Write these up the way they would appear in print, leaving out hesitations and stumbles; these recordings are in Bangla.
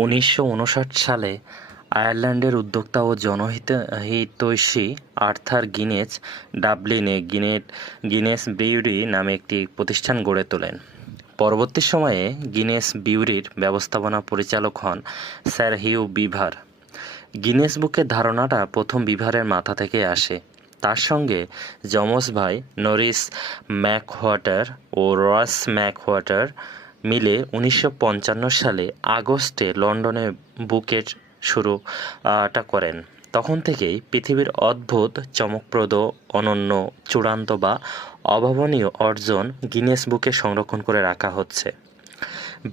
1959 সালে আয়ারল্যান্ডের উদ্যোক্তা ও জনহিতৈষী আর্থার গিনেস ডাবলিনে গিনেস ব্রিউরি নামে একটি প্রতিষ্ঠান গড়ে তোলেন। পরবর্তী সময়ে গিনেস ব্রিউরির ব্যবস্থাপনা পরিচালক হন স্যার হিউ বিভার। গিনেস বুকের ধারণাটা প্রথম বিভারের মাথা থেকে আসে। তার সঙ্গে যমজ ভাই নরিস ম্যাকওয়াটার ও রস ম্যাকওয়াটার মিলে 1955 সালে আগস্টে লন্ডনে বুকের শুরুটা করেন। তখন থেকেই পৃথিবীর অদ্ভুত, চমকপ্রদ, অনন্য, চূড়ান্ত বা অভাবনীয় অর্জন গিনেস বুকে সংরক্ষণ করে রাখা হচ্ছে।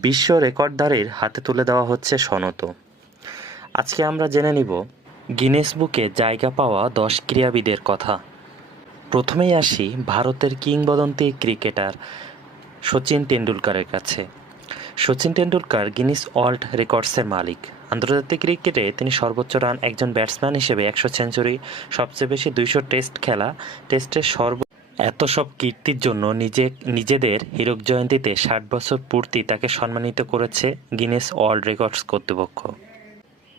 বিশ্ব রেকর্ডধারীর হাতে তুলে দেওয়া হচ্ছে সনত। আজকে আমরা জেনে নিব গিনেস বুকে জায়গা পাওয়া 10 ক্রীড়াবিদের কথা। প্রথমেই আসি ভারতের কিংবদন্তি ক্রিকেটার সচিন টেন্ডুলকারের কাছে। সচিন টেন্ডুলকার গিনেস ওয়ার্ল্ড রেকর্ডসের মালিক। আন্তর্জাতিক ক্রিকেটে তিনি সর্বোচ্চ রান, একজন ব্যাটসম্যান হিসেবে 100 সেঞ্চুরি, সবচেয়ে বেশি 200 টেস্ট খেলা, টেস্টের এত সব কীর্তির জন্য নিজেদের হীরক জয়ন্তীতে 60 বছর পূর্তি তাকে সম্মানিত করেছে গিনেস ওয়ার্ল্ড রেকর্ডস কর্তৃপক্ষ।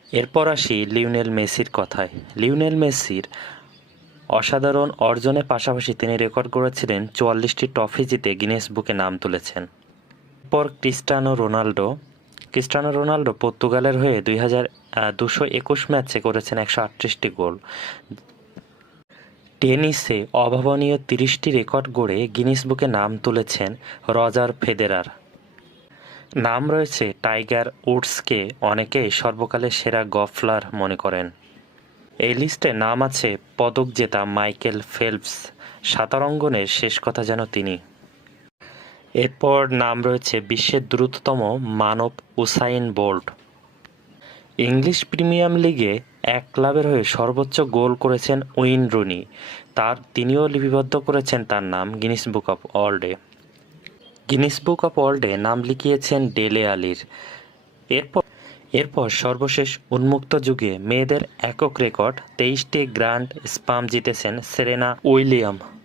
এরপর আসি লিওনেল মেসির কথায়। লিওনেল মেসির অসাধারণ অর্জনের পাশাপাশি তিনি রেকর্ড গড়েছিলেন 44টি ট্রফি জিতে গিনেস বুকে নাম তুলেছেন। এরপর ক্রিস্টিয়ানো রোনাল্ডো পর্তুগালের হয়ে 221 ম্যাচে করেছেন 138টি গোল। টেনিসে অভাবনীয় 30টি রেকর্ড গড়ে গিনেস বুকে নাম তুলেছেন রজার ফেদেরার। নাম রয়েছে টাইগার উডসকে অনেকেই সর্বকালের সেরা গলফার মনে করেন। এই লিস্টে নাম আছে পদক জেতা মাইকেল ফেলপস, সাঁতার অঙ্গনের শেষ কথা যেন তিনি। এরপর নাম রয়েছে বিশ্বের দ্রুততম মানব উসাইন বোল্ট। ইংলিশ প্রিমিয়ার লিগে এক ক্লাবের হয়ে সর্বোচ্চ গোল করেছেন ওয়েইন রুনি। তিনিও লিপিবদ্ধ করেছেন তার নাম গিনেস বুক অফ ওয়ার্ল্ডে। গিনেস বুক অফ ওয়ার্ল্ডে নাম লিখিয়েছেন ডেলে আলির। এরপর সর্বশেষ উন্মুক্ত যুগে মেয়েদের একক রেকর্ড 23টি গ্র্যান্ড স্লাম জিতেছেন সেরেনা উইলিয়ামস।